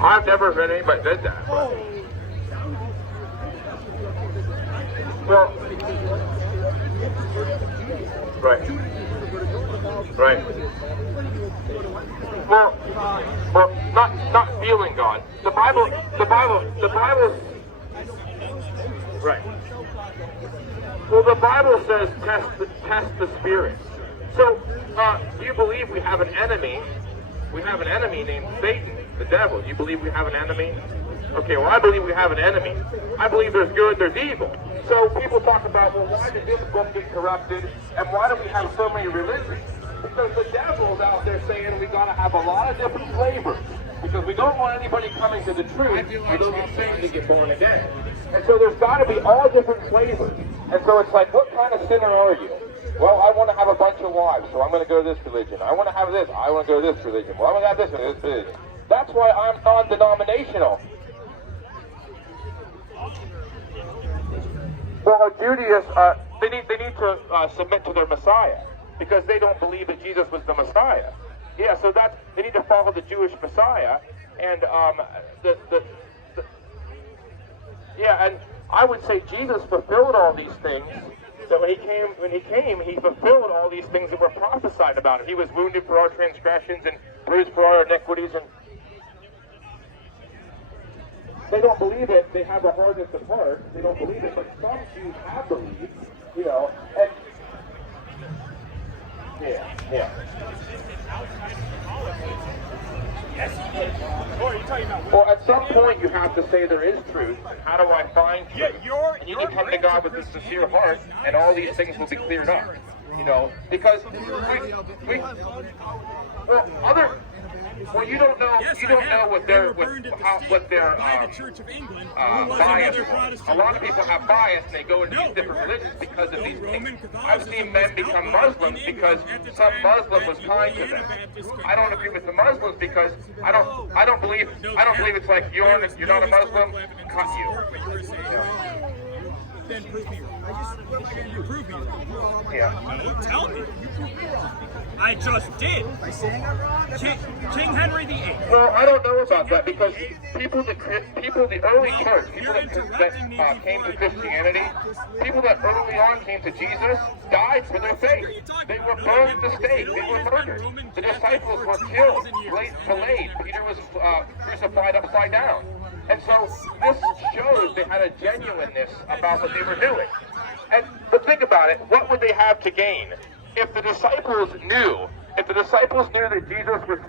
I've never heard anybody did that. But. Well, right. Well, not feeling God. The Bible. Right. Well, the Bible says test the spirits. So, do you believe we have an enemy? We have an enemy named Satan, the devil. Do you believe we have an enemy? Okay, well, I believe we have an enemy. I believe there's good, there's evil. So people talk about, well, why did this book get corrupted, and why do we have so many religions? Because the devil's out there saying we got to have a lot of different flavors, because we don't want anybody coming to the truth who don't get saved to get born again. And so there's got to be all different flavors. And so it's like, what kind of sinner are you? Well, I want to have a bunch of wives, so I'm going to go to this religion. I want to have this, I want to go to this religion. Well, I'm going to have this and this religion. That's why I'm non-denominational. Well, Judaism, they need to submit to their Messiah, because they don't believe that Jesus was the Messiah. Yeah, so they need to follow the Jewish Messiah, and yeah, and I would say Jesus fulfilled all these things. So when he came, he fulfilled all these things that were prophesied about him. He was wounded for our transgressions and bruised for our iniquities, and they don't believe it. They have a hardness of heart. They don't believe it, but some Jews have believed, you know, and yeah. Well, at some point you have to say there is truth. How do I find truth? And you can come to God with a sincere heart, and all these things will be cleared up. You know, because you don't know what their bias was. A lot of people have bias, and they go into these different religions because of these things. I've seen men become Muslims because some Muslim was kind to them. I don't agree with the Muslims because I don't believe it's like you're not a Muslim, cut you. Then prove me wrong. You prove me wrong. Yeah. No, tell me. I just did. By saying it wrong? King Henry VIII. Well, I don't know about that, because the early church, people that came to Christianity, people that early on came to Jesus, died for their faith. They were burned at the stake. They were murdered. The disciples were killed, filleted. Peter was crucified upside down. And so this shows they had a genuineness about what they were doing. But think about it, what would they have to gain? If the disciples knew that Jesus was